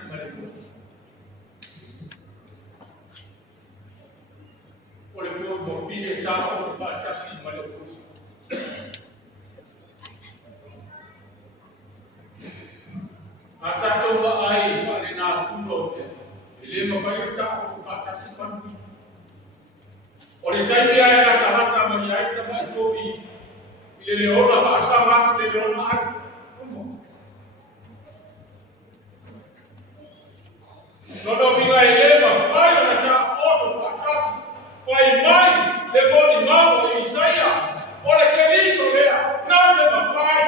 kasi mereka. Oleh itu berpilih cara kasi mereka. Ata coba ai pada nak pulau dia. Dia makai cara kasi mereka. Oleh itu dia yang kata menjadi tempat kopi. Bila orang bahasa mak, bila orang mak. Kalau bila ini makai ada auto atas, kau mai lebo di mau Isaya. Oleh Kristo dia, nanti makai.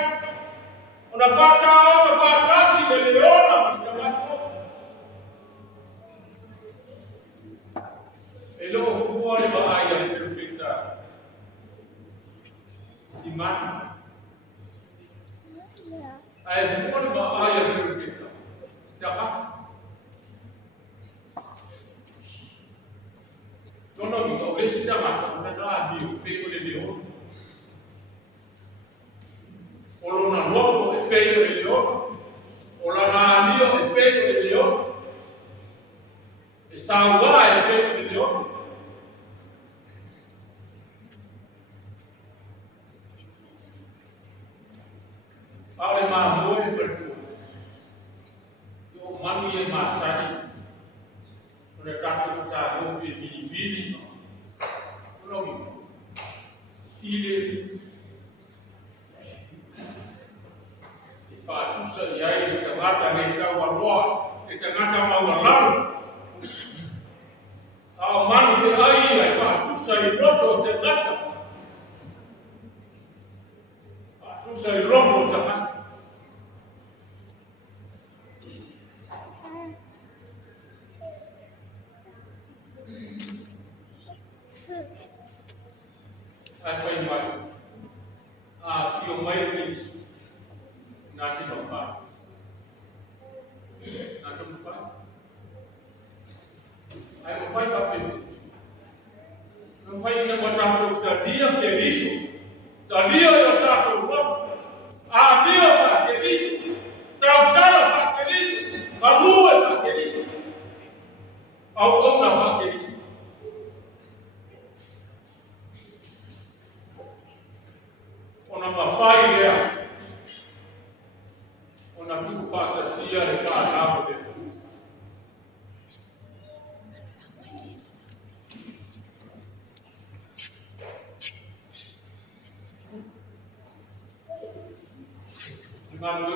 Orang batasi bila orang macam tu. Elo kuat bahaya perfecta. Di mana? Ayat kuat bahaya perfecta. Siapa? Quando ho visto chiamato una radio, pego le leoni. O una nuovo e pego le leoni. O la radio e pego le leoni. E sta uguale e pego le leoni. Paolo ma amore per tuo. Io mami e masani. Non è tanto stato per i bili, no. File e fa tu sai ai chiamata nel cavolo e chiamata mawalaru. A mano che ai fa tu sei rotto te nata. Tu sei rotto te nata. Fai mai. Io mai penso. Nati non fa. Nati non fa. Non fai papel. Non fai una guardata da Dio che riso. Da Dio io trato un po'. A Dio fa che riso. Trautare fa che riso. A lui fa che riso. A una fa che riso. Ona mafai lea, ona tuku fantasia e ka nabo de tu. Ngam